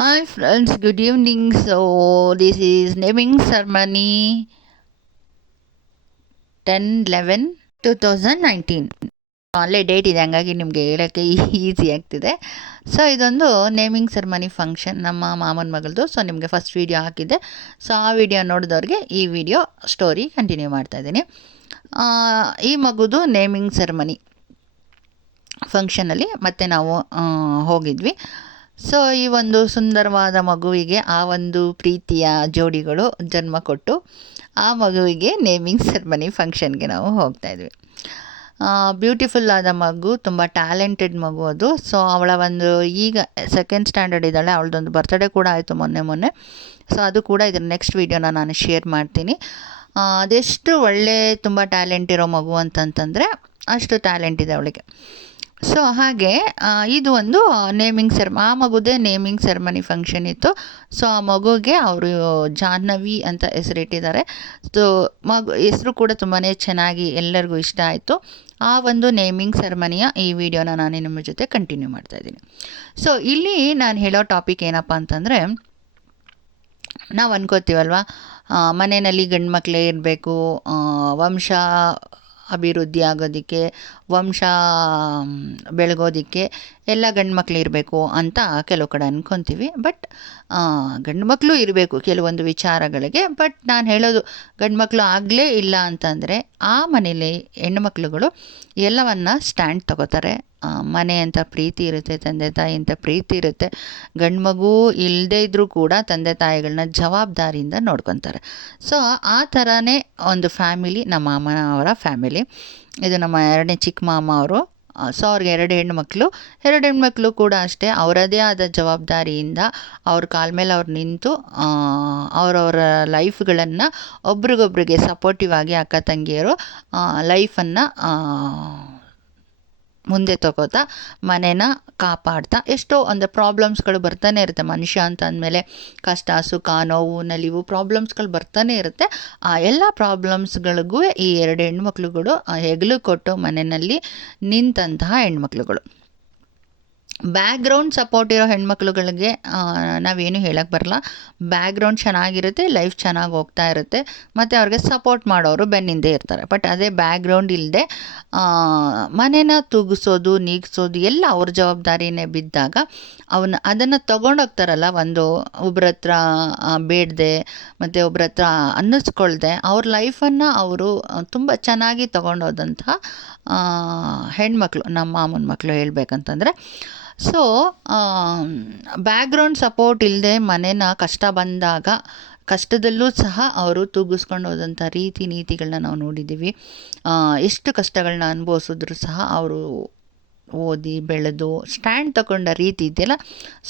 Hi friends, good evening. So this is naming ceremony 10/11/2019. ಅಲ್ಲೇ date ಇದೆ, ಹಂಗಾಗಿ ನಿಮಗೆ ಹೇಳೋಕ್ಕೆ ಈಸಿ ಆಗ್ತಿದೆ. ಸೊ ಇದೊಂದು ನೇಮಿಂಗ್ ಸೆರೆಮನಿ ಫಂಕ್ಷನ್ ನಮ್ಮ ಮಾಮನ ಮಗಳದು. ಸೊ ನಿಮಗೆ ಫಸ್ಟ್ ವೀಡಿಯೋ ಹಾಕಿದ್ದೆ. ಸೊ ಆ ವಿಡಿಯೋ ನೋಡಿದವ್ರಿಗೆ ಈ ವಿಡಿಯೋ ಸ್ಟೋರಿ ಕಂಟಿನ್ಯೂ ಮಾಡ್ತಾಯಿದ್ದೀನಿ. ಈ ಮಗುದು ನೇಮಿಂಗ್ ಸೆರೆಮನಿ ಫಂಕ್ಷನಲ್ಲಿ ಮತ್ತೆ ನಾವು ಹೋಗಿದ್ವಿ. ಸೊ ಈ ಒಂದು ಸುಂದರವಾದ ಮಗುವಿಗೆ ಆ ಒಂದು ಪ್ರೀತಿಯ ಜೋಡಿಗಳು ಜನ್ಮ ಕೊಟ್ಟು ಆ ಮಗುವಿಗೆ ನೇಮಿಂಗ್ ಸೆರೆಮನಿ ಫಂಕ್ಷನ್ಗೆ ನಾವು ಹೋಗ್ತಾಯಿದ್ವಿ. ಬ್ಯೂಟಿಫುಲ್ ಆದ ಮಗು, ತುಂಬ ಟ್ಯಾಲೆಂಟೆಡ್ ಮಗು ಅದು. ಸೊ ಅವಳ ಒಂದು ಈಗ ಸೆಕೆಂಡ್ ಸ್ಟ್ಯಾಂಡರ್ಡ್ ಇದ್ದಾಳೆ, ಅವಳದೊಂದು ಬರ್ತ್ಡೇ ಕೂಡ ಆಯಿತು ಮೊನ್ನೆ. ಸೊ ಅದು ಕೂಡ ಇದ್ರ ನೆಕ್ಸ್ಟ್ ವೀಡಿಯೋನ ನಾನು ಶೇರ್ ಮಾಡ್ತೀನಿ. ಅದೆಷ್ಟು ಒಳ್ಳೆ ತುಂಬ ಟ್ಯಾಲೆಂಟ್ ಇರೋ ಮಗು ಅಂತಂತಂದರೆ ಅಷ್ಟು ಟ್ಯಾಲೆಂಟ್ ಇದೆ ಅವಳಿಗೆ. ಸೊ ಹಾಗೆ ಇದು ಒಂದು ಆ ಮಗುದೇ ನೇಮಿಂಗ್ ಸೆರೆಮನಿ ಫಂಕ್ಷನ್ ಇತ್ತು. ಸೊ ಆ ಮಗುಗೆ ಅವರು ಜಾಹ್ನವಿ ಅಂತ ಹೆಸರಿಟ್ಟಿದ್ದಾರೆ. ಸೊ ಹೆಸರು ಕೂಡ ತುಂಬಾ ಚೆನ್ನಾಗಿ ಎಲ್ಲರಿಗೂ ಇಷ್ಟ ಆಯಿತು. ಆ ಒಂದು ನೇಮಿಂಗ್ ಸೆರೆಮನಿಯ ಈ ವಿಡಿಯೋನ ನಾನು ನಿಮ್ಮ ಜೊತೆ ಕಂಟಿನ್ಯೂ ಮಾಡ್ತಾಯಿದ್ದೀನಿ. ಸೊ ಇಲ್ಲಿ ನಾನು ಹೇಳೋ ಟಾಪಿಕ್ ಏನಪ್ಪ ಅಂತಂದರೆ, ನಾವು ಅನ್ಕೋತೀವಲ್ವ, ಮನೆಯಲ್ಲಿ ಗಂಡು ಮಕ್ಕಳೇ ಇರಬೇಕು, ವಂಶ ಅಭಿವೃದ್ಧಿ ಆಗೋದಕ್ಕೆ, ವಂಶ ಬೆಳಗೋದಕ್ಕೆ ಎಲ್ಲ ಗಂಡು ಮಕ್ಕಳು ಇರಬೇಕು ಅಂತ ಕೆಲವು ಕಡೆ ಅಂದ್ಕೊತೀವಿ. ಬಟ್ ಗಂಡು ಮಕ್ಕಳು ಇರಬೇಕು ಕೆಲವೊಂದು ವಿಚಾರಗಳಿಗೆ. ಬಟ್ ನಾನು ಹೇಳೋದು, ಗಂಡು ಮಕ್ಕಳು ಆಗಲೇ ಇಲ್ಲ ಅಂತಂದರೆ ಆ ಮನೇಲಿ ಹೆಣ್ಣುಮಕ್ಳುಗಳು ಎಲ್ಲವನ್ನ ಸ್ಟ್ಯಾಂಡ್ ತಗೋತಾರೆ. ಮನೆ ಅಂತ ಪ್ರೀತಿ ಇರುತ್ತೆ, ತಂದೆ ತಾಯಿ ಅಂತ ಪ್ರೀತಿ ಇರುತ್ತೆ. ಗಂಡು ಮಗು ಇಲ್ಲದೇ ಇದ್ದರೂ ಕೂಡ ತಂದೆ ತಾಯಿಗಳನ್ನ ಜವಾಬ್ದಾರಿಯಿಂದ ನೋಡ್ಕೊತಾರೆ. ಸೊ ಆ ಥರನೇ ಒಂದು ಫ್ಯಾಮಿಲಿ ನಮ್ಮ ಮಾಮನವರ ಫ್ಯಾಮಿಲಿ. ಇದು ನಮ್ಮ ಎರಡನೇ ಚಿಕ್ಕ ಮಾಮ ಅವರು. ಸೊ ಅವ್ರಿಗೆ 2 ಹೆಣ್ಮಕ್ಳು ಕೂಡ ಅಷ್ಟೇ ಅವರದೇ ಆದ ಜವಾಬ್ದಾರಿಯಿಂದ ಅವ್ರ ಕಾಲ ಮೇಲೆ ಅವ್ರು ನಿಂತು ಅವರವರ ಲೈಫ್ಗಳನ್ನು ಒಬ್ರಿಗೊಬ್ರಿಗೆ ಸಪೋರ್ಟಿವ್ ಆಗಿ ಅಕ್ಕ ತಂಗಿಯರು ಲೈಫನ್ನು ಮುಂದೆ ತಗೋತಾ ಮನೇನ ಕಾಪಾಡ್ತಾ, ಎಷ್ಟೋ ಒಂದು ಪ್ರಾಬ್ಲಮ್ಸ್ಗಳು ಬರ್ತಾನೆ ಇರುತ್ತೆ. ಮನುಷ್ಯ ಅಂತ ಅಂದಮೇಲೆ ಕಷ್ಟ, ಸುಖ, ನೋವು, ನಲಿವು ಪ್ರಾಬ್ಲಮ್ಸ್ಗಳು ಬರ್ತಾನೆ ಇರುತ್ತೆ. ಆ ಎಲ್ಲ ಪ್ರಾಬ್ಲಮ್ಸ್ಗಳಿಗೂ ಈ 2 ಹೆಣ್ಮಕ್ಳುಗಳು ಹೆಗಲು ಕೊಟ್ಟು ಮನೆಯಲ್ಲಿ ನಿಂತಹ ಹೆಣ್ಮಕ್ಳುಗಳು. ಬ್ಯಾಕ್ಗ್ರೌಂಡ್ ಸಪೋರ್ಟ್ ಇರೋ ಹೆಣ್ಮಕ್ಳುಗಳಿಗೆ ನಾವೇನು ಹೇಳಕ್ಕೆ ಬರಲ್ಲ. ಬ್ಯಾಕ್ಗ್ರೌಂಡ್ ಚೆನ್ನಾಗಿರುತ್ತೆ, ಲೈಫ್ ಚೆನ್ನಾಗಿ ಹೋಗ್ತಾ ಇರುತ್ತೆ, ಮತ್ತು ಅವ್ರಿಗೆ ಸಪೋರ್ಟ್ ಮಾಡೋರು ಬೆನ್ನಿಂದೆ ಇರ್ತಾರೆ. ಬಟ್ ಅದೇ ಬ್ಯಾಕ್ಗ್ರೌಂಡ್ ಇಲ್ಲದೆ ಮನೇನ ತೂಗಿಸೋದು, ನೀಗಿಸೋದು ಎಲ್ಲ ಅವ್ರ ಜವಾಬ್ದಾರಿನೇ ಬಿದ್ದಾಗ ಅದನ್ನು ತೊಗೊಂಡೋಗ್ತಾರಲ್ಲ, ಒಬ್ಬರ ಹತ್ರ ಬೇಡದೆ ಮತ್ತು ಒಬ್ಬರ ಹತ್ರ ಅನ್ನಿಸ್ಕೊಳ್ದೆ ಅವ್ರ ಲೈಫನ್ನು ಅವರು ತುಂಬ ಚೆನ್ನಾಗಿ ತೊಗೊಂಡೋದಂತಹ ಹೆಣ್ಮಕ್ಳು ನಮ್ಮ ಮಾಮನ ಮಕ್ಕಳು ಹೇಳ್ಬೇಕಂತಂದರೆ. ಸೊ ಬ್ಯಾಕ್ಗ್ರೌಂಡ್ ಸಪೋರ್ಟ್ ಇಲ್ಲದೆ ಮನೇನ ಕಷ್ಟ ಬಂದಾಗ ಕಷ್ಟದಲ್ಲೂ ಸಹ ಅವರು ತೂಗಿಸ್ಕೊಂಡು ಹೋದಂಥ ರೀತಿ ನೀತಿಗಳನ್ನ ನಾವು ನೋಡಿದ್ದೀವಿ. ಎಷ್ಟು ಕಷ್ಟಗಳನ್ನ ಅನುಭವಿಸಿದ್ರು ಸಹ ಅವರು ಓದಿ ಬೆಳೆದು ಸ್ಟ್ಯಾಂಡ್ ತಗೊಂಡ ರೀತಿ ಇದೆಯಲ್ಲ,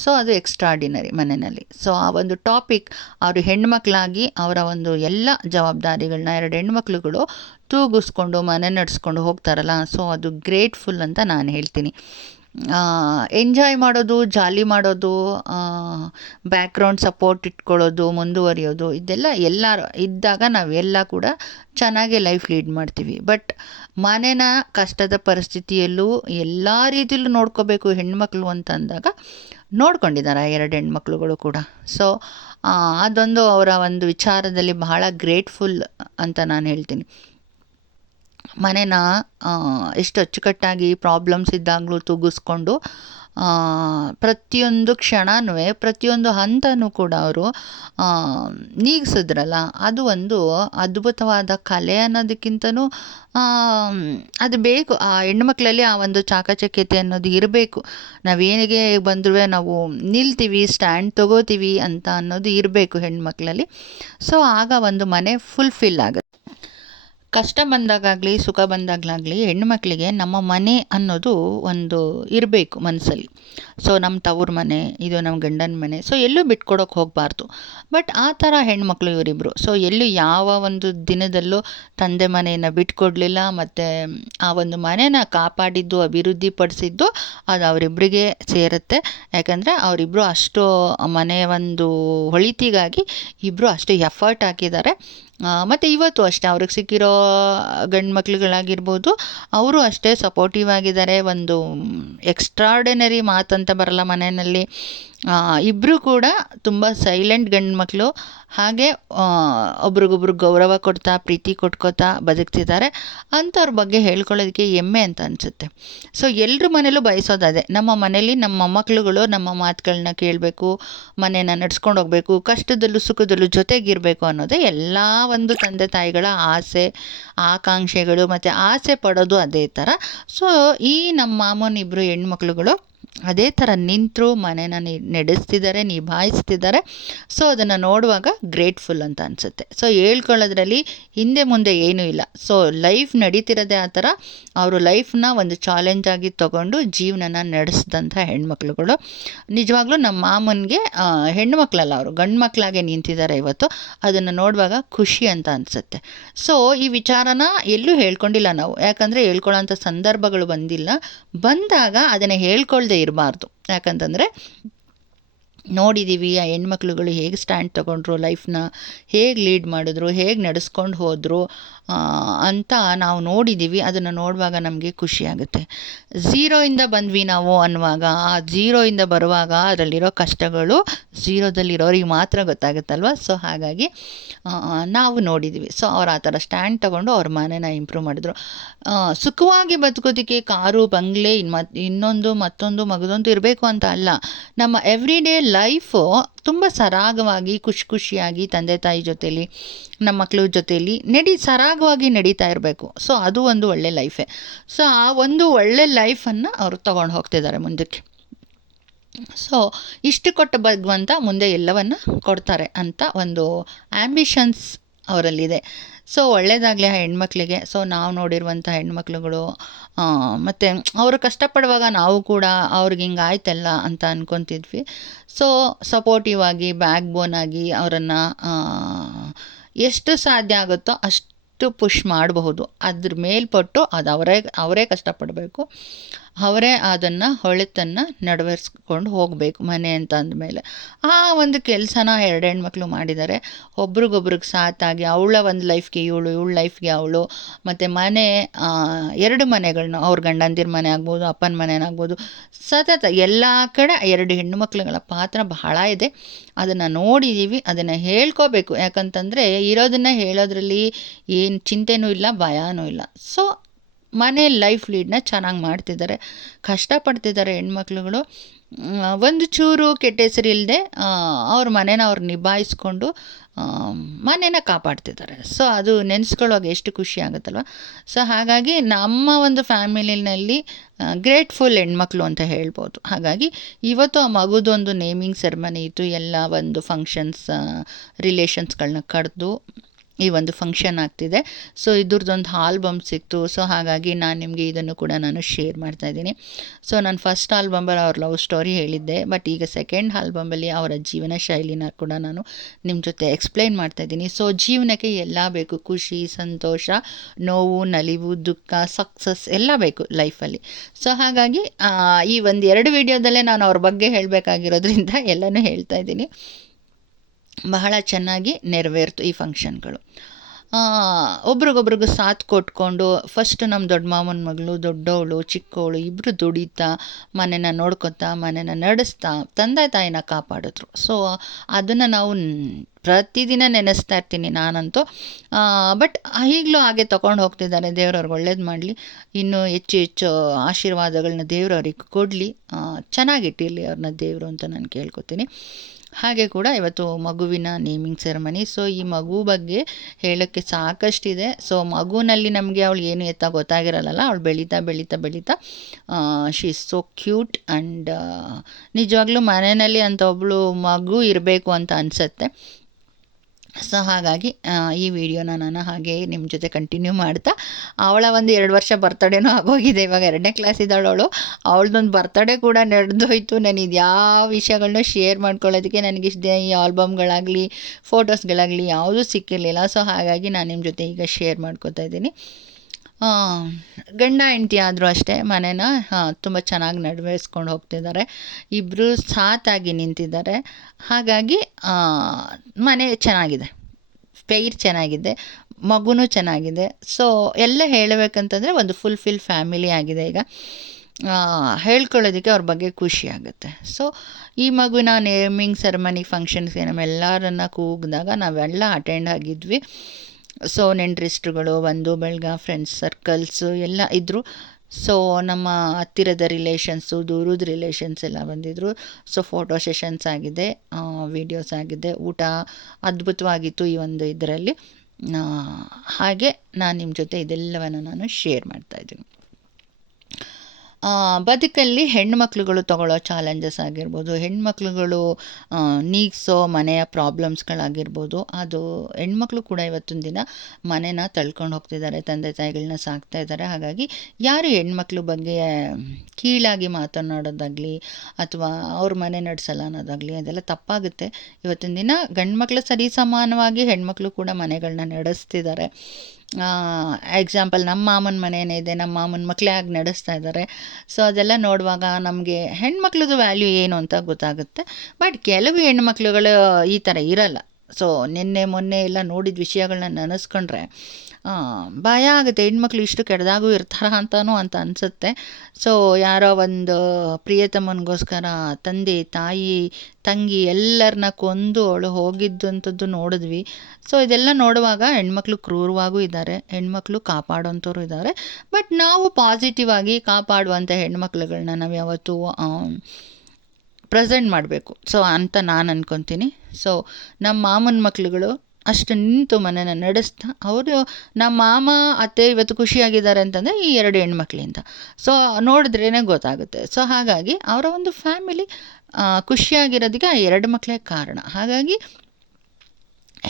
ಸೊ ಅದು ಎಕ್ಸ್ಟ್ರಾಡಿನರಿ ಮನೆಯಲ್ಲಿ. ಸೊ ಆ ಒಂದು ಟಾಪಿಕ್, ಅವರು ಹೆಣ್ಮಕ್ಳಾಗಿ ಅವರ ಒಂದು ಎಲ್ಲ ಜವಾಬ್ದಾರಿಗಳನ್ನ 2 ಹೆಣ್ಮಕ್ಳುಗಳು ತೂಗಿಸ್ಕೊಂಡು ಮನೆ ನಡೆಸ್ಕೊಂಡು ಹೋಗ್ತಾರಲ್ಲ, ಸೊ ಅದು ಗ್ರೇಟ್ಫುಲ್ ಅಂತ ನಾನು ಹೇಳ್ತೀನಿ. ಎಂಜಾಯ್ ಮಾಡೋದು, ಜಾಲಿ ಮಾಡೋದು, ಬ್ಯಾಕ್ಗ್ರೌಂಡ್ ಸಪೋರ್ಟ್ ಇಟ್ಕೊಳ್ಳೋದು, ಮುಂದುವರಿಯೋದು, ಇದೆಲ್ಲ ಎಲ್ಲರೂ ಇದ್ದಾಗ ನಾವೆಲ್ಲ ಕೂಡ ಚೆನ್ನಾಗಿ ಲೈಫ್ ಲೀಡ್ ಮಾಡ್ತೀವಿ. ಬಟ್ ಮನೇನ ಕಷ್ಟದ ಪರಿಸ್ಥಿತಿಯಲ್ಲೂ ಎಲ್ಲ ರೀತಿಯಲ್ಲೂ ನೋಡ್ಕೋಬೇಕು ಹೆಣ್ಮಕ್ಳು ಅಂತ ಅಂದಾಗ ನೋಡ್ಕೊಂಡಿದ್ದಾರೆ 2 ಹೆಣ್ಮಕ್ಳುಗಳು ಕೂಡ. ಸೊ ಅದೊಂದು ಅವರ ಒಂದು ವಿಚಾರದಲ್ಲಿ ಬಹಳ ಗ್ರೇಟ್ಫುಲ್ ಅಂತ ನಾನು ಹೇಳ್ತೀನಿ. ಮನೇನ ಎಷ್ಟು ಅಚ್ಚುಕಟ್ಟಾಗಿ ಪ್ರಾಬ್ಲಮ್ಸ್ ಇದ್ದಾಗಲೂ ತೂಗಿಸ್ಕೊಂಡು ಪ್ರತಿಯೊಂದು ಕ್ಷಣವೂ ಪ್ರತಿಯೊಂದು ಹಂತನೂ ಕೂಡ ಅವರು ನೀಗಿಸಿದ್ರಲ್ಲ, ಅದು ಒಂದು ಅದ್ಭುತವಾದ ಕಲೆ ಅನ್ನೋದಕ್ಕಿಂತನೂ ಅದು ಬೇಕು. ಆ ಹೆಣ್ಮಕ್ಳಲ್ಲಿ ಆ ಒಂದು ಚಾಕಚಕ್ಯತೆ ಅನ್ನೋದು ಇರಬೇಕು. ನಾವೇನಿಗೆ ಬಂದರೂ ನಾವು ನಿಲ್ತೀವಿ, ಸ್ಟ್ಯಾಂಡ್ ತಗೋತೀವಿ ಅಂತ ಅನ್ನೋದು ಇರಬೇಕು ಹೆಣ್ಮಕ್ಳಲ್ಲಿ. ಸೊ ಆಗ ಒಂದು ಮನೆ ಫುಲ್ಫಿಲ್ ಆಗುತ್ತೆ. ಕಷ್ಟ ಬಂದಾಗಲಿ ಸುಖ ಬಂದಾಗಲಾಗಲಿ ಹೆಣ್ಣುಮಕ್ಕಳಿಗೆ ನಮ್ಮ ಮನೆ ಅನ್ನೋದು ಒಂದು ಇರಬೇಕು ಮನಸ್ಸಲ್ಲಿ. ಸೊ ನಮ್ಮ ತವ್ರ ಮನೆ, ಇದು ನಮ್ಮ ಗಂಡನ ಮನೆ, ಸೊ ಎಲ್ಲೂ ಬಿಟ್ಕೊಡೋಕೆ ಹೋಗಬಾರ್ದು. ಬಟ್ ಆ ಥರ ಹೆಣ್ಮಕ್ಳು ಇವರಿಬ್ಬರು. ಸೊ ಎಲ್ಲೂ ಯಾವ ಒಂದು ದಿನದಲ್ಲೂ ತಂದೆ ಮನೆಯನ್ನು ಬಿಟ್ಕೊಡ್ಲಿಲ್ಲ, ಮತ್ತು ಆ ಒಂದು ಮನೆನ ಕಾಪಾಡಿದ್ದು, ಅಭಿವೃದ್ಧಿ ಪಡಿಸಿದ್ದು ಅದು ಅವರಿಬ್ಬರಿಗೆ ಸೇರುತ್ತೆ. ಯಾಕಂದರೆ ಅವರಿಬ್ಬರು ಅಷ್ಟು ಮನೆಯ ಒಂದು ಒಳಿತಿಗಾಗಿ ಇಬ್ಬರು ಅಷ್ಟು ಎಫರ್ಟ್ ಹಾಕಿದ್ದಾರೆ. ಮತ್ತು ಇವತ್ತು ಅಷ್ಟೇ ಅವ್ರಿಗೆ ಸಿಕ್ಕಿರೋ ಗಂಡು ಮಕ್ಳುಗಳಾಗಿರ್ಬೋದು, ಅವರು ಅಷ್ಟೇ ಸಪೋರ್ಟಿವ್ ಆಗಿದ್ದಾರೆ. ಒಂದು ಎಕ್ಸ್ಟ್ರಾರ್ಡಿನರಿ ಮಾತಂತ ಬರಲ್ಲ ಮನೆಯಲ್ಲಿ. ಇಬ್ಬರು ಕೂಡ ತುಂಬ ಸೈಲೆಂಟ್ ಗಂಡು ಮಕ್ಕಳು, ಹಾಗೆ ಒಬ್ರಿಗೊಬ್ರು ಗೌರವ ಕೊಡ್ತಾ ಪ್ರೀತಿ ಕೊಟ್ಕೋತಾ ಬದುಕ್ತಿದ್ದಾರೆ. ಅಂಥವ್ರ ಬಗ್ಗೆ ಹೇಳ್ಕೊಳ್ಳೋದಕ್ಕೆ ಹೆಮ್ಮೆ ಅಂತ ಅನಿಸುತ್ತೆ. ಸೊ ಎಲ್ಲರ ಮನೇಲೂ ಬಯಸೋದು ಅದೇ, ನಮ್ಮ ಮನೇಲಿ ನಮ್ಮ ಮೊಮ್ಮಕ್ಕಳುಗಳು ನಮ್ಮ ಮಾತುಗಳನ್ನ ಕೇಳಬೇಕು, ಮನೇನ ನಡ್ಸ್ಕೊಂಡು ಹೋಗಬೇಕು, ಕಷ್ಟದಲ್ಲೂ ಸುಖದಲ್ಲೂ ಜೊತೆಗಿರಬೇಕು ಅನ್ನೋದೇ ಎಲ್ಲ ಒಂದು ತಂದೆ ತಾಯಿಗಳ ಆಸೆ ಆಕಾಂಕ್ಷೆಗಳು, ಮತ್ತು ಆಸೆ ಪಡೋದು ಅದೇ ಥರ. ಸೊ ಈ ನಮ್ಮ ಮಾಮನ ಇಬ್ಬರು ಹೆಣ್ಮಕ್ಳುಗಳು ಅದೇ ಥರ ನಿಂತರು ಮನೇನ ನಡೆಸ್ತಿದ್ದಾರೆ, ನಿಭಾಯಿಸ್ತಿದ್ದಾರೆ. ಸೊ ಅದನ್ನು ನೋಡುವಾಗ ಗ್ರೇಟ್ಫುಲ್ ಅಂತ ಅನಿಸುತ್ತೆ. ಸೊ ಹೇಳ್ಕೊಳ್ಳೋದ್ರಲ್ಲಿ ಹಿಂದೆ ಮುಂದೆ ಏನೂ ಇಲ್ಲ. ಸೊ ಲೈಫ್ ನಡೀತಿರೋದೇ ಆ ಥರ. ಅವರು ಲೈಫ್ನ ಒಂದು ಚಾಲೆಂಜಾಗಿ ತೊಗೊಂಡು ಜೀವನನ ನಡೆಸಿದಂಥ ಹೆಣ್ಮಕ್ಳುಗಳು. ನಿಜವಾಗ್ಲೂ ನಮ್ಮ ಮಾಮನಿಗೆ ಹೆಣ್ಮಕ್ಳಲ್ಲ, ಅವರು ಗಂಡು ಮಕ್ಕಳಾಗೆ ನಿಂತಿದ್ದಾರೆ ಇವತ್ತು. ಅದನ್ನು ನೋಡುವಾಗ ಖುಷಿ ಅಂತ ಅನಿಸುತ್ತೆ. ಸೊ ಈ ವಿಚಾರನ ಎಲ್ಲೂ ಹೇಳ್ಕೊಂಡಿಲ್ಲ ನಾವು, ಯಾಕಂದರೆ ಹೇಳ್ಕೊಳ್ಳೋಂಥ ಸಂದರ್ಭಗಳು ಬಂದಾಗ ಅದನ್ನು ಹೇಳ್ಕೊಳ್ದೆ ಇರಬಾರ್ದು. ಯಾಕಂತಂದರೆ ನೋಡಿದ್ದೀವಿ ಆ ಹೆಣ್ಮಕ್ಳುಗಳು ಹೇಗೆ ಸ್ಟ್ಯಾಂಡ್ ತೊಗೊಂಡ್ರು, ಲೈಫ್ನ ಹೇಗೆ ಲೀಡ್ ಮಾಡಿದ್ರು, ಹೇಗೆ ನಡೆಸ್ಕೊಂಡು ಹೋದರು ಅಂತ ನಾವು ನೋಡಿದ್ದೀವಿ. ಅದನ್ನು ನೋಡುವಾಗ ನಮಗೆ ಖುಷಿಯಾಗುತ್ತೆ. ಝೀರೋಯಿಂದ ಬಂದ್ವಿ ನಾವು ಅನ್ನುವಾಗ, ಆ ಝೀರೋಯಿಂದ ಬರುವಾಗ ಅದರಲ್ಲಿರೋ ಕಷ್ಟಗಳು ಝೀರೋದಲ್ಲಿರೋರಿಗೆ ಮಾತ್ರ ಗೊತ್ತಾಗುತ್ತಲ್ವ. ಸೊ ಹಾಗಾಗಿ ನಾವು ನೋಡಿದ್ದೀವಿ. ಸೊ ಅವ್ರು ಆ ಥರ ಸ್ಟ್ಯಾಂಡ್ ತೊಗೊಂಡು ಅವ್ರ ಮನೇನ ಇಂಪ್ರೂವ್ ಮಾಡಿದ್ರು. ಸುಖವಾಗಿ ಬದುಕೋದಕ್ಕೆ ಕಾರು ಬಂಗ್ಲೆ ಇನ್ನೊಂದು ಮತ್ತೊಂದು ಮಗದೊಂದು ಇರಬೇಕು ಅಂತ ಅಲ್ಲ. ನಮ್ಮ ಎವ್ರಿಡೇ ಲೈಫು ತುಂಬ ಸರಾಗವಾಗಿ ಖುಷಿಯಾಗಿ ತಂದೆ ತಾಯಿ ಜೊತೇಲಿ ನಮ್ಮ ಮಕ್ಕಳ ಜೊತೇಲಿ ಸರಾಗವಾಗಿ ನಡೀತಾ ಇರಬೇಕು. ಸೊ ಅದು ಒಂದು ಒಳ್ಳೆ ಲೈಫೇ. ಸೊ ಆ ಒಂದು ಒಳ್ಳೆ ಲೈಫನ್ನು ಅವರು ತೊಗೊಂಡು ಹೋಗ್ತಿದ್ದಾರೆ ಮುಂದಕ್ಕೆ. ಸೊ ಇಷ್ಟು ಕೊಟ್ಟ ಭಗವಂತ ಮುಂದೆ ಎಲ್ಲವನ್ನು ಕೊಡ್ತಾರೆ ಅಂತ ಒಂದು ಆ್ಯಂಬಿಷನ್ಸ್ ಅವರಲ್ಲಿದೆ. ಸೊ ಒಳ್ಳೆಯದಾಗಲಿ ಆ ಹೆಣ್ಮಕ್ಳಿಗೆ. ಸೊ ನಾವು ನೋಡಿರುವಂಥ ಹೆಣ್ಮಕ್ಳುಗಳು ಮತ್ತು ಅವರು ಕಷ್ಟಪಡುವಾಗ ನಾವು ಕೂಡ ಅವ್ರಿಗೆ ಹಿಂಗೆ ಆಯ್ತಲ್ಲ ಅಂತ ಅಂದ್ಕೊತಿದ್ವಿ. ಸೊ ಸಪೋರ್ಟಿವ್ ಆಗಿ ಬ್ಯಾಕ್ ಬೋನ್ ಆಗಿ ಅವರನ್ನು ಎಷ್ಟು ಸಾಧ್ಯ ಆಗುತ್ತೋ ಅಷ್ಟು ಪುಷ್ ಮಾಡಬಹುದು. ಅದ್ರ ಮೇಲ್ಪಟ್ಟು ಅದು ಅವರೇ ಕಷ್ಟಪಡಬೇಕು, ಅವರೇ ಅದನ್ನು ಹೊಳೆತನ್ನು ನೆರವೇರಿಸ್ಕೊಂಡು ಹೋಗಬೇಕು ಮನೆ ಅಂತ ಅಂದಮೇಲೆ. ಆ ಒಂದು ಕೆಲಸನ ಎರಡು ಹೆಣ್ಮಕ್ಳು ಮಾಡಿದ್ದಾರೆ. ಒಬ್ರಿಗೊಬ್ರಿಗೆ ಸಾಥಾಗಿ ಅವಳ ಒಂದು ಲೈಫ್ಗೆ ಇವಳ ಲೈಫ್ಗೆ ಅವಳು, ಮತ್ತು ಮನೆ ಎರಡು ಮನೆಗಳನ್ನ ಅವ್ರ ಗಂಡಂದಿರ ಮನೆ ಆಗ್ಬೋದು, ಅಪ್ಪನ ಮನೆಯಾಗ್ಬೋದು, ಸತತ ಎಲ್ಲ ಕಡೆ ಎರಡು ಹೆಣ್ಣುಮಕ್ಳುಗಳ ಪಾತ್ರ ಬಹಳ ಇದೆ. ಅದನ್ನು ನೋಡಿದ್ದೀವಿ, ಅದನ್ನು ಹೇಳ್ಕೋಬೇಕು. ಯಾಕಂತಂದರೆ ಇರೋದನ್ನು ಹೇಳೋದ್ರಲ್ಲಿ ಏನು ಚಿಂತೆನೂ ಇಲ್ಲ, ಭಯನೂ ಇಲ್ಲ. ಸೊ ಮನೆ ಲೈಫ್ ಲೀಡ್ನ ಚೆನ್ನಾಗಿ ಮಾಡ್ತಿದ್ದಾರೆ, ಕಷ್ಟಪಡ್ತಿದ್ದಾರೆ ಹೆಣ್ಮಕ್ಳುಗಳು. ಒಂದು ಚೂರು ಕೆಟ್ಟ ಹೆಸರಿಲ್ಲದೆ ಅವ್ರ ಮನೇನ ಅವ್ರು ನಿಭಾಯಿಸ್ಕೊಂಡು ಮನೇನ ಕಾಪಾಡ್ತಿದ್ದಾರೆ. ಸೊ ಅದು ನೆನೆಸ್ಕೊಳ್ಳುವಾಗ ಎಷ್ಟು ಖುಷಿ ಆಗುತ್ತಲ್ವ. ಸೊ ಹಾಗಾಗಿ ನಮ್ಮ ಒಂದು ಫ್ಯಾಮಿಲಿನಲ್ಲಿ ಗ್ರೇಟ್ಫುಲ್ ಹೆಣ್ಮಕ್ಳು ಅಂತ ಹೇಳ್ಬೋದು. ಹಾಗಾಗಿ ಇವತ್ತು ಆ ಮಗುದೊಂದು ನೇಮಿಂಗ್ ಸೆರೆಮನಿ ಇತ್ತು. ಎಲ್ಲ ಒಂದು ಫಂಕ್ಷನ್ಸ್ ರಿಲೇಷನ್ಸ್ಗಳನ್ನ ಕರೆದು ಈ ಒಂದು ಫಂಕ್ಷನ್ ಆಗ್ತಿದೆ. ಸೊ ಇದ್ರದ್ದೊಂದು ಆಲ್ಬಮ್ ಸಿಕ್ತು. ಸೊ ಹಾಗಾಗಿ ನಾನು ನಿಮಗೆ ಇದನ್ನು ಕೂಡ ನಾನು ಶೇರ್ ಮಾಡ್ತಾಯಿದ್ದೀನಿ. ಸೊ ನಾನು ಫಸ್ಟ್ ಆಲ್ಬಂಬಲ್ಲಿ ಅವ್ರ ಲವ್ ಸ್ಟೋರಿ ಹೇಳಿದ್ದೆ, ಬಟ್ ಈಗ ಸೆಕೆಂಡ್ ಆಲ್ಬಮಲ್ಲಿ ಅವರ ಜೀವನ ಶೈಲಿನ ಕೂಡ ನಾನು ನಿಮ್ಮ ಜೊತೆ ಎಕ್ಸ್ಪ್ಲೈನ್ ಮಾಡ್ತಾಯಿದ್ದೀನಿ. ಸೊ ಜೀವನಕ್ಕೆ ಎಲ್ಲ ಬೇಕು, ಖುಷಿ, ಸಂತೋಷ, ನೋವು, ನಲಿವು, ದುಃಖ, ಸಕ್ಸಸ್ ಎಲ್ಲ ಬೇಕು ಲೈಫಲ್ಲಿ. ಸೊ ಹಾಗಾಗಿ ಈ ಒಂದು 2 ವಿಡಿಯೋದಲ್ಲೇ ನಾನು ಅವ್ರ ಬಗ್ಗೆ ಹೇಳಬೇಕಾಗಿರೋದ್ರಿಂದ ಎಲ್ಲನೂ ಹೇಳ್ತಾಯಿದ್ದೀನಿ. ಬಹಳ ಚೆನ್ನಾಗಿ ನೆರವೇರ್ತು ಈ ಫಂಕ್ಷನ್ಗಳು. ಒಬ್ರಿಗೊಬ್ರಿಗೂ ಸಾಥ್ ಕೊಟ್ಕೊಂಡು ಫಸ್ಟ್ ನಮ್ಮ ದೊಡ್ಡ ಮಾಮನ ಮಗಳು, ದೊಡ್ಡವಳು, ಚಿಕ್ಕವಳು ಇಬ್ಬರು ದುಡಿತಾ ಮನೆನ ನೋಡ್ಕೊತಾ ಮನೆನ ನಡೆಸ್ತಾ ತಂದೆ ತಾಯಿನ ಕಾಪಾಡಿದ್ರು. ಸೊ ಅದನ್ನು ನಾವು ಪ್ರತಿದಿನ ನೆನೆಸ್ತಾ ಇರ್ತೀನಿ ನಾನಂತೂ. ಬಟ್ ಈಗಲೂ ಹಾಗೆ ತೊಗೊಂಡು ಹೋಗ್ತಿದ್ದಾರೆ. ದೇವ್ರವ್ರಿಗೆ ಒಳ್ಳೇದು ಮಾಡಲಿ, ಇನ್ನೂ ಹೆಚ್ಚು ಹೆಚ್ಚು ಆಶೀರ್ವಾದಗಳನ್ನ ದೇವ್ರವ್ರಿಗೆ ಕೊಡಲಿ, ಚೆನ್ನಾಗಿಟ್ಟಿರಲಿ ಅವ್ರನ್ನ ದೇವರು ಅಂತ ನಾನು ಕೇಳ್ಕೊತೀನಿ. ಹಾಗೆ ಕೂಡ ಇವತ್ತು ಮಗುವಿನ ನೇಮಿಂಗ್ ಸೆರೆಮನಿ. ಸೊ ಈ ಮಗು ಬಗ್ಗೆ ಹೇಳೋಕ್ಕೆ ಸಾಕಷ್ಟಿದೆ. ಸೊ ಮಗುನಲ್ಲಿ ನಮಗೆ ಅವಳು ಏನು ಎತ್ತ ಗೊತ್ತಾಗಿರಲ್ಲ, ಅವಳು ಬೆಳೀತಾ she is so cute. And ನಿಜವಾಗ್ಲೂ ಮನೆಯಲ್ಲಿ ಅಂತ ಒಬ್ಬಳು ಮಗು ಇರಬೇಕು ಅಂತ ಅನಿಸುತ್ತೆ. ಸೊ ಹಾಗಾಗಿ ಈ ವಿಡಿಯೋನ ನಾನು ಹಾಗೆ ನಿಮ್ಮ ಜೊತೆ ಕಂಟಿನ್ಯೂ ಮಾಡ್ತಾ, ಅವಳ ಒಂದು 2 ವರ್ಷ ಬರ್ತಡೇನೂ ಆಗೋಗಿದೆ. ಇವಾಗ 2ನೇ ಕ್ಲಾಸ್ ಇದ್ದಾಳವಳು. ಅವಳದೊಂದು ಬರ್ತಡೇ ಕೂಡ ನಡೆದೋಯ್ತು. ನಾನು ಇದು ಯಾವ ವಿಷಯಗಳನ್ನೂ ಶೇರ್ ಮಾಡ್ಕೊಳ್ಳೋದಕ್ಕೆ ನನಗಿಷ್ಟೇ ಈ ಆಲ್ಬಮ್ಗಳಾಗಲಿ ಫೋಟೋಸ್ಗಳಾಗಲಿ ಯಾವುದೂ ಸಿಕ್ಕಿರಲಿಲ್ಲ. ಸೊ ಹಾಗಾಗಿ ನಾನು ನಿಮ್ಮ ಜೊತೆ ಈಗ ಶೇರ್ ಮಾಡ್ಕೊತಾ ಇದ್ದೀನಿ. ಗಂಡ ಹೆಂಡತಿ ಆದರೂ ಅಷ್ಟೇ ಮನೇನ ತುಂಬ ಚೆನ್ನಾಗಿ ನೆರವೇರಿಸ್ಕೊಂಡು ಹೋಗ್ತಿದ್ದಾರೆ. ಇಬ್ಬರು ಸಾಥಾಗಿ ನಿಂತಿದ್ದಾರೆ. ಹಾಗಾಗಿ ಮನೆ ಚೆನ್ನಾಗಿದೆ. ಪೇರ್ ಚೆನ್ನಾಗಿದೆ, ಮಗುನೂ ಚೆನ್ನಾಗಿದೆ. ಸೊ ಎಲ್ಲ ಹೇಳಬೇಕಂತಂದರೆ ಒಂದು ಫುಲ್ಫಿಲ್ ಫ್ಯಾಮಿಲಿ ಆಗಿದೆ ಈಗ. ಹೇಳ್ಕೊಳ್ಳೋದಕ್ಕೆ ಅವ್ರ ಬಗ್ಗೆ ಖುಷಿ ಆಗುತ್ತೆ. ಸೊ ಈ ಮಗುವಿನ ನೇಮಿಂಗ್ ಸೆರೆಮನಿ ಫಂಕ್ಷನ್ಸ್ಗೆ ನಮ್ಮೆಲ್ಲರನ್ನ ಕೂಗಿದಾಗ ನಾವೆಲ್ಲ ಅಟೆಂಡ್ ಆಗಿದ್ವಿ. ಸೊ ನೆಂಟರಿಸ್ಟ್ರುಗಳು, ಬಂಧು ಬಳಗ, ಫ್ರೆಂಡ್ಸ್ ಸರ್ಕಲ್ಸು ಎಲ್ಲ ಇದ್ದರು. ಸೊ ನಮ್ಮ ಹತ್ತಿರದ ರಿಲೇಷನ್ಸು, ದೂರದ ರಿಲೇಷನ್ಸ್ ಎಲ್ಲ ಬಂದಿದ್ದರು. ಸೊ ಫೋಟೋ ಸೆಷನ್ಸ್ ಆಗಿದೆ, ವೀಡಿಯೋಸ್ ಆಗಿದೆ, ಊಟ ಅದ್ಭುತವಾಗಿತ್ತು ಈ ಒಂದು ಇದರಲ್ಲಿ. ಹಾಗೆ ನಾನು ನಿಮ್ಮ ಜೊತೆ ಇದೆಲ್ಲವನ್ನು ನಾನು ಶೇರ್ ಮಾಡ್ತಾಯಿದ್ದೀನಿ. ಬದುಕಲ್ಲಿ ಹೆಣ್ಮಕ್ಳುಗಳು ತಗೊಳ್ಳೋ ಚಾಲೆಂಜಸ್ ಆಗಿರ್ಬೋದು, ಹೆಣ್ಮಕ್ಳುಗಳು ನೀಗ್ಸೋ ಮನೆಯ ಪ್ರಾಬ್ಲಮ್ಸ್ಗಳಾಗಿರ್ಬೋದು, ಅದು ಹೆಣ್ಮಕ್ಳು ಕೂಡ ಇವತ್ತಿನ ದಿನ ಮನೆನ ತಳ್ಕೊಂಡು ಹೋಗ್ತಿದ್ದಾರೆ, ತಂದೆ ತಾಯಿಗಳನ್ನ ಸಾಕ್ತಾ ಇದ್ದಾರೆ. ಹಾಗಾಗಿ ಯಾರು ಹೆಣ್ಮಕ್ಳ ಬಗ್ಗೆ ಕೀಳಾಗಿ ಮಾತನಾಡೋದಾಗಲಿ ಅಥವಾ ಅವ್ರ ಮನೆ ನಡೆಸಲ್ಲ ಅನ್ನೋದಾಗಲಿ ಅದೆಲ್ಲ ತಪ್ಪಾಗುತ್ತೆ. ಇವತ್ತಿನ ದಿನ ಗಂಡು ಮಕ್ಕಳು ಸರಿ ಸಮಾನವಾಗಿ ಹೆಣ್ಮಕ್ಳು ಕೂಡ ಮನೆಗಳನ್ನ ನಡೆಸ್ತಿದ್ದಾರೆ. ಎಕ್ಸಾಂಪಲ್ ನಮ್ಮ ಮಾಮನ ಮನೆಯೇ ಇದೆ, ನಮ್ಮ ಮಾಮನ ಮಕ್ಕಳೇ ಆಗಿ ನಡೆಸ್ತಾ ಇದ್ದಾರೆ. ಸೊ ಅದೆಲ್ಲ ನೋಡುವಾಗ ನಮಗೆ ಹೆಣ್ಮಕ್ಳದ್ದು ವ್ಯಾಲ್ಯೂ ಏನು ಅಂತ ಗೊತ್ತಾಗುತ್ತೆ. ಬಟ್ ಕೆಲವು ಹೆಣ್ಮಕ್ಳುಗಳು ಈ ಥರ ಇರಲ್ಲ. ಸೊ ನಿನ್ನೆ ಮೊನ್ನೆ ಎಲ್ಲ ನೋಡಿದ ವಿಷಯಗಳನ್ನ ನೆನೆಸ್ಕೊಂಡ್ರೆ ಭಯ ಆಗುತ್ತೆ, ಹೆಣ್ಮಕ್ಳು ಇಷ್ಟು ಕೆಟ್ಟದಾಗೂ ಇರ್ತಾರ ಅಂತನೂ ಅಂತ ಅನಿಸುತ್ತೆ. ಸೊ ಯಾರೋ ಒಂದು ಪ್ರಿಯತಮನಿಗೋಸ್ಕರ ತಂದೆ ತಾಯಿ ತಂಗಿ ಎಲ್ಲರನ್ನ ಕೊಂದು ಅವಳು ಹೋಗಿದ್ದಂಥದ್ದು ನೋಡಿದ್ವಿ. ಸೊ ಇದೆಲ್ಲ ನೋಡುವಾಗ ಹೆಣ್ಮಕ್ಳು ಕ್ರೂರವಾಗೂ ಇದ್ದಾರೆ, ಹೆಣ್ಮಕ್ಳು ಕಾಪಾಡೋಂಥವ್ರು ಇದ್ದಾರೆ. ಬಟ್ ನಾವು ಪಾಸಿಟಿವ್ ಆಗಿ ಕಾಪಾಡುವಂಥ ಹೆಣ್ಮಕ್ಳುಗಳನ್ನ ನಾವು ಯಾವತ್ತೂ ಪ್ರೆಸೆಂಟ್ ಮಾಡಬೇಕು. ಸೊ ಅಂತ ನಾನು ಅಂದ್ಕೊತೀನಿ. ಸೊ ನಮ್ಮ ಮಾಮನ ಮಕ್ಳುಗಳು ಅಷ್ಟು ನಿಂತು ಮನೆನ ನಡೆಸ್ತಾ ಅವರು ನಮ್ಮ ಮಾಮ ಅತ್ತೆ ಇವತ್ತು ಖುಷಿಯಾಗಿದ್ದಾರೆ ಅಂತಂದರೆ ಈ 2 ಹೆಣ್ಮಕ್ಳಿಂದ. ಸೊ ನೋಡಿದ್ರೇ ಗೊತ್ತಾಗುತ್ತೆ. ಸೊ ಹಾಗಾಗಿ ಅವರ ಒಂದು ಫ್ಯಾಮಿಲಿ ಖುಷಿಯಾಗಿರೋದಕ್ಕೆ ಆ 2 ಮಕ್ಕಳೇ ಕಾರಣ. ಹಾಗಾಗಿ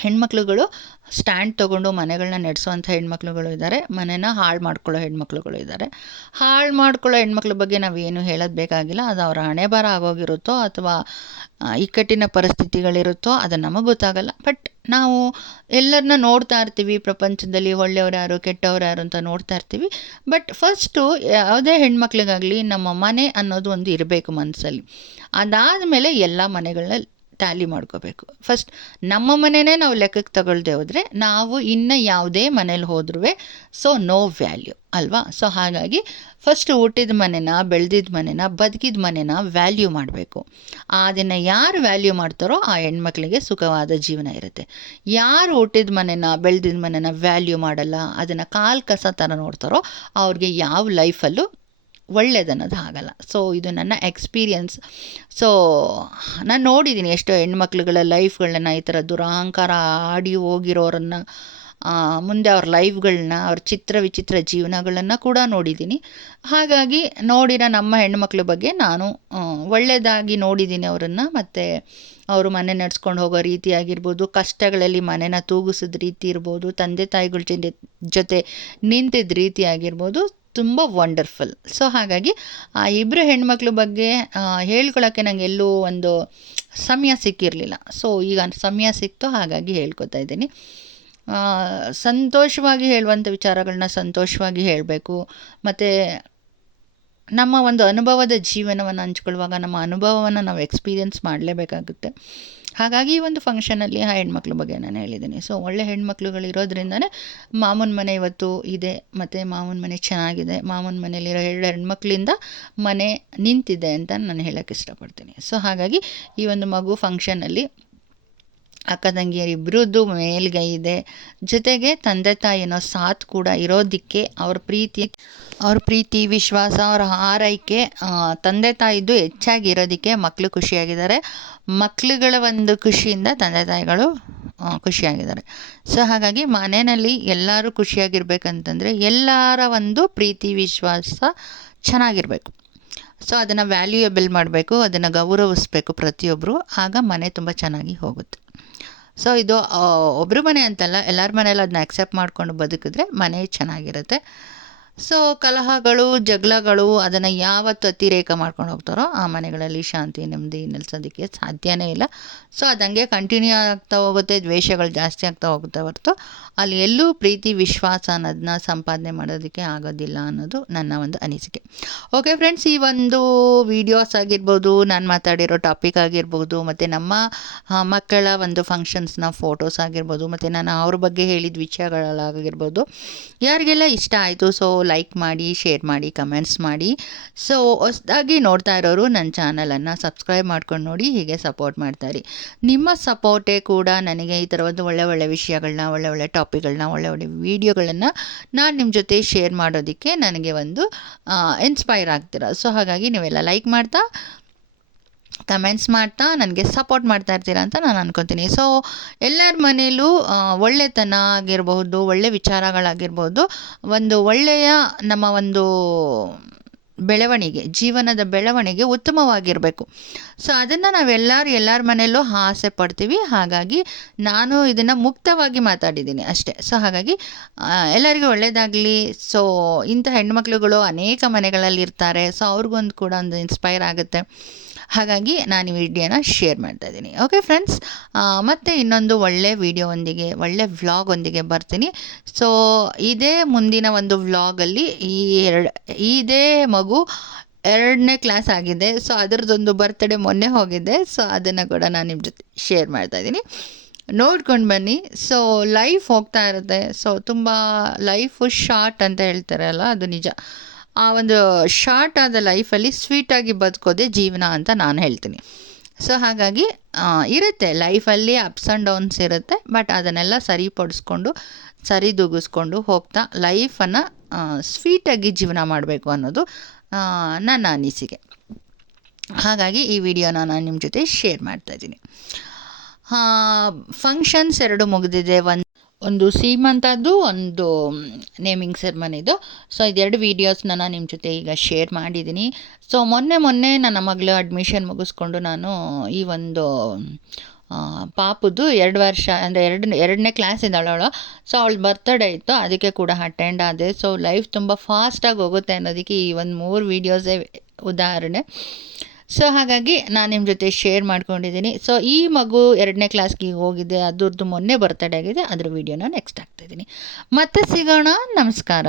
ಹೆಣ್ಮಕ್ಳುಗಳು ಸ್ಟ್ಯಾಂಡ್ ತೊಗೊಂಡು ಮನೆಗಳನ್ನ ನಡೆಸೋವಂಥ ಹೆಣ್ಮಕ್ಳುಗಳು ಇದ್ದಾರೆ, ಮನೆನ ಹಾಳು ಮಾಡ್ಕೊಳ್ಳೋ ಹೆಣ್ಮಕ್ಳುಗಳು ಇದ್ದಾರೆ. ಹಾಳು ಮಾಡ್ಕೊಳ್ಳೋ ಹೆಣ್ಮಕ್ಳ ಬಗ್ಗೆ ನಾವೇನು ಹೇಳೋದು ಬೇಕಾಗಿಲ್ಲ. ಅದು ಅವರ ಹಣೆ ಬರ ಆಗೋಗಿರುತ್ತೋ ಅಥವಾ ಇಕ್ಕಟ್ಟಿನ ಪರಿಸ್ಥಿತಿಗಳಿರುತ್ತೋ ಅದು ನಮಗೆ ಗೊತ್ತಾಗಲ್ಲ. ಬಟ್ ನಾವು ಎಲ್ಲರನ್ನ ನೋಡ್ತಾ ಇರ್ತೀವಿ, ಪ್ರಪಂಚದಲ್ಲಿ ಒಳ್ಳೆಯವ್ರು ಯಾರು ಕೆಟ್ಟವ್ರು ಯಾರು ಅಂತ ನೋಡ್ತಾ ಇರ್ತೀವಿ. ಬಟ್ ಫಸ್ಟು ಯಾವುದೇ ಹೆಣ್ಮಕ್ಳಿಗಾಗಲಿ ನಮ್ಮ ಮನೆ ಅನ್ನೋದು ಒಂದು ಇರಬೇಕು ಮನಸ್ಸಲ್ಲಿ. ಅದಾದಮೇಲೆ ಎಲ್ಲ ಮನೆಗಳನ್ನ ಟ್ಯಾಲಿ ಮಾಡ್ಕೋಬೇಕು. ಫಸ್ಟ್ ನಮ್ಮ ಮನೆಯೇ ನಾವು ಲೆಕ್ಕಕ್ಕೆ ತಗೊಳ್ದೆ ಹೋದರೆ ನಾವು ಇನ್ನು ಯಾವುದೇ ಮನೇಲಿ ಹೋದ್ರೂ ಸೊ ನೋ ವ್ಯಾಲ್ಯೂ ಅಲ್ವಾ. ಸೊ ಹಾಗಾಗಿ ಫಸ್ಟ್ ಹುಟ್ಟಿದ ಮನೆನ, ಬೆಳೆದಿದ್ದ ಮನೆನ, ಬದುಕಿದ ಮನೆನ ವ್ಯಾಲ್ಯೂ ಮಾಡಬೇಕು. ಅದನ್ನು ಯಾರು ವ್ಯಾಲ್ಯೂ ಮಾಡ್ತಾರೋ ಆ ಹೆಣ್ಮಕ್ಳಿಗೆ ಸುಖವಾದ ಜೀವನ ಇರುತ್ತೆ. ಯಾರು ಹುಟ್ಟಿದ ಮನೆನ, ಬೆಳೆದಿದ್ದ ಮನೆನ ವ್ಯಾಲ್ಯೂ ಮಾಡಲ್ಲ, ಅದನ್ನು ಕಾಲು ಕಸ ಥರ ನೋಡ್ತಾರೋ ಅವ್ರಿಗೆ ಯಾವ ಲೈಫಲ್ಲೂ ಒಳ್ಳೇದನ್ನೋದು ಆಗಲ್ಲ. ಸೊ ಇದು ನನ್ನ ಎಕ್ಸ್ಪೀರಿಯನ್ಸ್. ಸೊ ನಾನು ನೋಡಿದ್ದೀನಿ ಎಷ್ಟೋ ಹೆಣ್ಮಕ್ಳುಗಳ ಲೈಫ್ಗಳನ್ನ ಈ ಥರ ದುರಹಂಕಾರ ಆಡಿ ಹೋಗಿರೋರನ್ನು, ಮುಂದೆ ಅವ್ರ ಲೈಫ್ಗಳನ್ನ, ಅವ್ರ ಚಿತ್ರ ವಿಚಿತ್ರ ಜೀವನಗಳನ್ನು ಕೂಡ ನೋಡಿದ್ದೀನಿ. ಹಾಗಾಗಿ ನೋಡಿರೋ ನಮ್ಮ ಹೆಣ್ಮಕ್ಳ ಬಗ್ಗೆ ನಾನು ಒಳ್ಳೆಯದಾಗಿ ನೋಡಿದ್ದೀನಿ ಅವರನ್ನು. ಮತ್ತು ಅವರು ಮನೆ ನಡೆಸ್ಕೊಂಡು ಹೋಗೋ ರೀತಿ ಆಗಿರ್ಬೋದು, ಕಷ್ಟಗಳಲ್ಲಿ ಮನೆನ ತೂಗಿಸಿದ ರೀತಿ ಇರ್ಬೋದು, ತಂದೆ ತಾಯಿಗಳ ಜೊತೆ ನಿಂತಿದ್ದ ರೀತಿ ಆಗಿರ್ಬೋದು, ತುಂಬ ವಂಡರ್ಫುಲ್. ಸೊ ಹಾಗಾಗಿ ಆ 2 ಹೆಣ್ಮಕ್ಳ ಬಗ್ಗೆ ಹೇಳ್ಕೊಳ್ಳೋಕ್ಕೆ ನನಗೆ ಎಲ್ಲೂ ಒಂದು ಸಮಯ ಸಿಕ್ಕಿರಲಿಲ್ಲ. ಸೊ ಈಗ ಸಮಯ ಸಿಕ್ತು, ಹಾಗಾಗಿ ಹೇಳ್ಕೊತಾ ಇದ್ದೀನಿ. ಸಂತೋಷವಾಗಿ ಹೇಳುವಂಥ ವಿಚಾರಗಳನ್ನ ಸಂತೋಷವಾಗಿ ಹೇಳಬೇಕು. ಮತ್ತು ನಮ್ಮ ಒಂದು ಅನುಭವದ ಜೀವನವನ್ನು ಹಂಚ್ಕೊಳ್ಳುವಾಗ ನಮ್ಮ ಅನುಭವವನ್ನು ನಾವು ಎಕ್ಸ್ಪೀರಿಯೆನ್ಸ್ ಮಾಡಲೇಬೇಕಾಗುತ್ತೆ. ಹಾಗಾಗಿ ಈ ಒಂದು ಫಂಕ್ಷನಲ್ಲಿ ಆ ಹೆಣ್ಮಕ್ಳ ಬಗ್ಗೆ ನಾನು ಹೇಳಿದ್ದೀನಿ. ಸೊ ಒಳ್ಳೆ ಹೆಣ್ಮಕ್ಳುಗಳಿರೋದ್ರಿಂದನೇ ಮಾಮನ ಮನೆ ಇವತ್ತು ಇದೆ, ಮತ್ತು ಮಾಮನ ಮನೆ ಚೆನ್ನಾಗಿದೆ. ಮಾಮನ ಮನೆಯಲ್ಲಿರೋ 2 ಹೆಣ್ಮಕ್ಳಿಂದ ಮನೆ ನಿಂತಿದೆ ಅಂತ ನಾನು ಹೇಳೋಕ್ಕೆ ಇಷ್ಟಪಡ್ತೀನಿ. ಸೊ ಹಾಗಾಗಿ ಈ ಒಂದು ಮಗು ಫಂಕ್ಷನಲ್ಲಿ ಅಕ್ಕ ತಂಗಿಯರು ಇಬ್ಬರದ್ದು ಮೇಲ್ಗೈ ಇದೆ, ಜೊತೆಗೆ ತಂದೆ ತಾಯಿನೋ ಸಾಥ್ ಕೂಡ ಇರೋದಕ್ಕೆ ಅವ್ರ ಪ್ರೀತಿ ವಿಶ್ವಾಸ, ಅವರ ಆರೈಕೆ, ತಂದೆ ತಾಯಿದ್ದು ಹೆಚ್ಚಾಗಿ ಇರೋದಕ್ಕೆ ಮಕ್ಕಳು ಖುಷಿಯಾಗಿದ್ದಾರೆ. ಮಕ್ಕಳುಗಳ ಒಂದು ಖುಷಿಯಿಂದ ತಂದೆ ತಾಯಿಗಳು ಖುಷಿಯಾಗಿದ್ದಾರೆ. ಸೊ ಹಾಗಾಗಿ ಮನೆಯಲ್ಲಿ ಎಲ್ಲರೂ ಖುಷಿಯಾಗಿರ್ಬೇಕಂತಂದರೆ ಎಲ್ಲರ ಒಂದು ಪ್ರೀತಿ ವಿಶ್ವಾಸ ಚೆನ್ನಾಗಿರಬೇಕು. ಸೊ ಅದನ್ನು ವ್ಯಾಲ್ಯೂಯಬಲ್ ಮಾಡಬೇಕು, ಅದನ್ನು ಗೌರವಿಸ್ಬೇಕು ಪ್ರತಿಯೊಬ್ಬರು. ಆಗ ಮನೆ ತುಂಬ ಚೆನ್ನಾಗಿ ಹೋಗುತ್ತೆ. ಸೊ ಇದು ಒಬ್ಬರು ಮನೆ ಅಂತಲ್ಲ, ಎಲ್ಲರ ಮನೆಯಲ್ಲೂ ಅದನ್ನ ಅಕ್ಸೆಪ್ಟ್ ಮಾಡಿಕೊಂಡು ಬದುಕಿದ್ರೆ ಮನೆ ಚೆನ್ನಾಗಿರುತ್ತೆ. ಸೊ ಕಲಹಗಳು ಜಗಳಗಳು ಅದನ್ನು ಯಾವತ್ತು ಅತಿರೇಕ ಮಾಡ್ಕೊಂಡು ಹೋಗ್ತಾರೋ ಆ ಮನೆಗಳಲ್ಲಿ ಶಾಂತಿ ನೆಮ್ಮದಿ ನೆಲೆಸೋದಕ್ಕೆ ಸಾಧ್ಯನೇ ಇಲ್ಲ. ಸೊ ಅದು ಹಂಗೆ ಕಂಟಿನ್ಯೂ ಆಗ್ತಾ ಹೋಗುತ್ತೆ, ದ್ವೇಷಗಳು ಜಾಸ್ತಿ ಆಗ್ತಾ ಹೋಗುತ್ತೆ ಹೊರತು ಅಲ್ಲಿ ಎಲ್ಲೂ ಪ್ರೀತಿ ವಿಶ್ವಾಸ ಅನ್ನೋದನ್ನ ಸಂಪಾದನೆ ಮಾಡೋದಕ್ಕೆ ಆಗೋದಿಲ್ಲ ಅನ್ನೋದು ನನ್ನ ಒಂದು ಅನಿಸಿಕೆ. ಓಕೆ ಫ್ರೆಂಡ್ಸ್, ಈ ಒಂದು ವೀಡಿಯೋಸ್ ಆಗಿರ್ಬೋದು, ನಾನು ಮಾತಾಡಿರೋ ಟಾಪಿಕ್ ಆಗಿರ್ಬೋದು, ಮತ್ತು ನಮ್ಮ ಮಕ್ಕಳ ಒಂದು ಫಂಕ್ಷನ್ಸ್ನ ಫೋಟೋಸ್ ಆಗಿರ್ಬೋದು, ಮತ್ತು ನಾನು ಅವ್ರ ಬಗ್ಗೆ ಹೇಳಿದ ವಿಷಯಗಳಾಗಿರ್ಬೋದು, ಯಾರಿಗೆಲ್ಲ ಇಷ್ಟ ಆಯಿತು ಸೊ ಲೈಕ್ ಮಾಡಿ, ಶೇರ್ ಮಾಡಿ, ಕಮೆಂಟ್ಸ್ ಮಾಡಿ. ಸೊ ಹೊಸದಾಗಿ ನೋಡ್ತಾ ಇರೋರು ನನ್ನ ಚಾನಲನ್ನು ಸಬ್ಸ್ಕ್ರೈಬ್ ಮಾಡ್ಕೊಂಡು ನೋಡಿ, ಹೀಗೆ ಸಪೋರ್ಟ್ ಮಾಡ್ತಾರೆ. ನಿಮ್ಮ ಸಪೋರ್ಟೇ ಕೂಡ ನನಗೆ ಈ ಥರ ಒಂದು ಒಳ್ಳೆ ವಿಷಯಗಳನ್ನ, ಒಳ್ಳೆ ಟಾಪಿಕ್ಗಳನ್ನ, ಒಳ್ಳೆ ವೀಡಿಯೋಗಳನ್ನು ನಾನು ನಿಮ್ಮ ಜೊತೆ ಶೇರ್ ಮಾಡೋದಕ್ಕೆ ನನಗೆ ಒಂದು ಇನ್ಸ್ಪೈರ್ ಆಗ್ತೀರ. ಸೊ ಹಾಗಾಗಿ ನೀವೆಲ್ಲ ಲೈಕ್ ಮಾಡ್ತಾ, ಕಮೆಂಟ್ಸ್ ಮಾಡ್ತಾ ನನಗೆ ಸಪೋರ್ಟ್ ಮಾಡ್ತಾ ಇರ್ತೀರಾ ಅಂತ ನಾನು ಅನ್ಕೊತೀನಿ. ಸೊ ಎಲ್ಲರ ಮನೇಲೂ ಒಳ್ಳೆತನ ಆಗಿರಬಹುದು, ಒಳ್ಳೆ ವಿಚಾರಗಳಾಗಿರ್ಬೋದು, ಒಂದು ಒಳ್ಳೆಯ ನಮ್ಮ ಒಂದು ಬೆಳವಣಿಗೆ, ಜೀವನದ ಬೆಳವಣಿಗೆ ಉತ್ತಮವಾಗಿರಬೇಕು. ಸೊ ಅದನ್ನು ಎಲ್ಲರ ಮನೆಯಲ್ಲೂ ಆಸೆ ಪಡ್ತೀವಿ. ಹಾಗಾಗಿ ನಾನು ಇದನ್ನು ಮುಕ್ತವಾಗಿ ಮಾತಾಡಿದ್ದೀನಿ ಅಷ್ಟೇ. ಸೊ ಹಾಗಾಗಿ ಎಲ್ಲರಿಗೂ ಒಳ್ಳೆಯದಾಗಲಿ. ಸೊ ಇಂಥ ಹೆಣ್ಮಕ್ಳುಗಳು ಅನೇಕ ಮನೆಗಳಲ್ಲಿ ಇರ್ತಾರೆ. ಸೊ ಅವ್ರಿಗೊಂದು ಕೂಡ ಒಂದು ಇನ್ಸ್ಪೈರ್ ಆಗುತ್ತೆ. ಹಾಗಾಗಿ ನಾನು ಈ ವಿಡಿಯೋನ ಶೇರ್ ಮಾಡ್ತಾ ಇದ್ದೀನಿ. ಓಕೆ ಫ್ರೆಂಡ್ಸ್, ಮತ್ತೆ ಇನ್ನೊಂದು ಒಳ್ಳೆ ವಿಡಿಯೋವೊಂದಿಗೆ, ಒಳ್ಳೆ ವ್ಲಾಗೊಂದಿಗೆ ಬರ್ತೀನಿ. ಸೊ ಇದೇ ಮುಂದಿನ ಒಂದು ವ್ಲಾಗಲ್ಲಿ ಇದೇ ಮಗು 2ನೇ ಕ್ಲಾಸ್ ಆಗಿದೆ. ಸೊ ಅದರದ್ದೊಂದು ಬರ್ತ್ಡೇ ಮೊನ್ನೆ ಹೋಗಿದೆ. ಸೊ ಅದನ್ನು ಕೂಡ ನಾನು ನಿಮ್ಮ ಜೊತೆ ಶೇರ್ ಮಾಡ್ತಾ ಇದ್ದೀನಿ, ನೋಡ್ಕೊಂಡು ಬನ್ನಿ. ಸೊ ಲೈಫ್ ಹೋಗ್ತಾ ಇರುತ್ತೆ. ಸೊ ತುಂಬ ಲೈಫು ಶಾರ್ಟ್ ಅಂತ ಹೇಳ್ತಾರಲ್ಲ, ಅದು ನಿಜ. ಆ ಒಂದು ಶಾರ್ಟ್ ಆದ ಲೈಫಲ್ಲಿ ಸ್ವೀಟಾಗಿ ಬದುಕೋದೇ ಜೀವನ ಅಂತ ನಾನು ಹೇಳ್ತೀನಿ. ಸೊ ಹಾಗಾಗಿ ಇರುತ್ತೆ ಲೈಫಲ್ಲಿ ಅಪ್ಸ್ ಆ್ಯಂಡ್ ಡೌನ್ಸ್ ಇರುತ್ತೆ, ಬಟ್ ಅದನ್ನೆಲ್ಲ ಸರಿದೂಗಿಸ್ಕೊಂಡು ಹೋಗ್ತಾ ಲೈಫನ್ನು ಸ್ವೀಟಾಗಿ ಜೀವನ ಮಾಡಬೇಕು ಅನ್ನೋದು ನನ್ನ ಅನಿಸಿಕೆ. ಹಾಗಾಗಿ ಈ ವಿಡಿಯೋನ ನಾನು ನಿಮ್ಮ ಜೊತೆ ಶೇರ್ ಮಾಡ್ತಾಯಿದ್ದೀನಿ. ಫಂಕ್ಷನ್ಸ್ 2 ಮುಗಿದಿದೆ. ಒಂದು ಸೀಮಂತದ್ದು, ಒಂದು ನೇಮಿಂಗ್ ಸೆರೆಮನಿದು. ಸೊ ಇದೆರಡು ವೀಡಿಯೋಸ್ನ ನಾನು ನಿಮ್ಮ ಜೊತೆ ಈಗ ಶೇರ್ ಮಾಡಿದ್ದೀನಿ. ಸೊ ಮೊನ್ನೆ ನನ್ನ ಮಗಳು ಅಡ್ಮಿಷನ್ ಮುಗಿಸ್ಕೊಂಡು ನಾನು ಈ ಒಂದು ಪಾಪುದು 2 ವರ್ಷ ಅಂದರೆ 2ನೇ ಕ್ಲಾಸ್ ಇದ್ದಾಳೆ ಅವಳು. ಸೊ ಅವಳು ಬರ್ತ್ಡೇ ಇತ್ತು, ಅದಕ್ಕೆ ಕೂಡ ಅಟೆಂಡ್ ಆದೆ. ಸೊ ಲೈಫ್ ತುಂಬ ಫಾಸ್ಟಾಗಿ ಹೋಗುತ್ತೆ ಅನ್ನೋದಕ್ಕೆ ಈ ಒಂದು 3 ವೀಡಿಯೋಸೇ ಉದಾಹರಣೆ. ಸೊ ಹಾಗಾಗಿ ನಾನು ನಿಮ್ಮ ಜೊತೆ ಶೇರ್ ಮಾಡ್ಕೊಂಡಿದ್ದೀನಿ. ಸೊ ಈ ಮಗು 2ನೇ ಕ್ಲಾಸ್ಗೆ ಹೋಗಿದೆ, ಅದ್ರದ್ದು ಮೊನ್ನೆ ಬರ್ತ್ಡೇ ಆಗಿದೆ, ಅದ್ರ ವೀಡಿಯೋನ ನೆಕ್ಸ್ಟ್ ಹಾಕ್ತಾಯಿದ್ದೀನಿ. ಮತ್ತೆ ಸಿಗೋಣ. ನಮಸ್ಕಾರ.